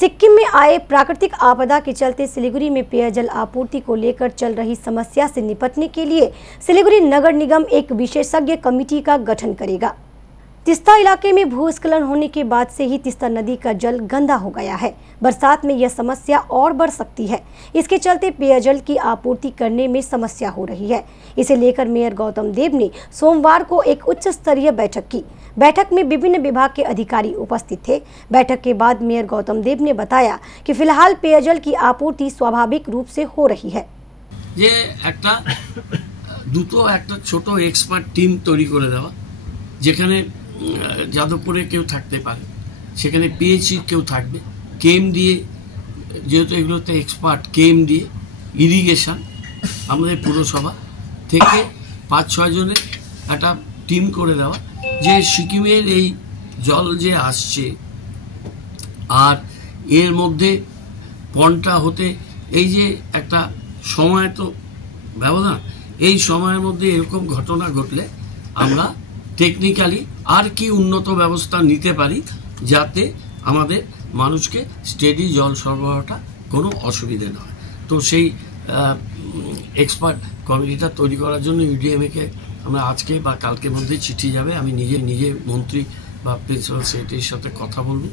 सिक्किम में आए प्राकृतिक आपदा के चलते सिलीगुड़ी में पेयजल आपूर्ति को लेकर चल रही समस्या से निपटने के लिए सिलीगुड़ी नगर निगम एक विशेषज्ञ कमेटी का गठन करेगा। तीस्ता इलाके में भूस्खलन होने के बाद से ही तीस्ता नदी का जल गंदा हो गया है। बरसात में यह समस्या और बढ़ सकती है। इसके चलते पेयजल की आपूर्ति करने में समस्या हो रही है। इसे लेकर मेयर गौतम देव ने सोमवार को एक उच्च स्तरीय बैठक की। बैठक में विभिन्न विभाग के अधिकारी उपस्थित थे। बैठक के बाद मेयर गौतम देव ने बताया कि फिलहाल पेयजल की आपूर्ति स्वाभाविक रूप से हो रही है। ये দুটো একটা ছোট এক্সপার্ট টিম তৈরি করে দেওয়া, যেখানে যাদবপুরে কেউ থাকতে পারে, সেখানে পিএইচই কেউ থাকবে, কেএম দিয়ে, যেহেতু এগুলোতে এক্সপার্ট, কেএম দিয়ে ইরিগেশন আমাদের পুরসভা থেকে 5-6 জনের একটা টিম করে দেওয়া, যে সিকিমের এই জল যে আসছে আর এর মধ্যে পন্টা হতে এই যে একটা সময় তো ব্যবধান, এই সময়ের মধ্যে এরকম ঘটনা ঘটলে আমরা টেকনিক্যালি আর কি উন্নত ব্যবস্থা নিতে পারি যাতে আমাদের মানুষকে স্টেডি জল সরবরাহটা কোনো অসুবিধে না হয়। তো সেই এক্সপার্ট কমিটিটা তৈরি করার জন্য ইউডিএমএ-কে আমরা আজকে বা কালকের মধ্যে চিঠি যাবে। আমি নিজে মন্ত্রী বা প্রিন্সিপাল সেক্রেটারির সাথে কথা বলবো।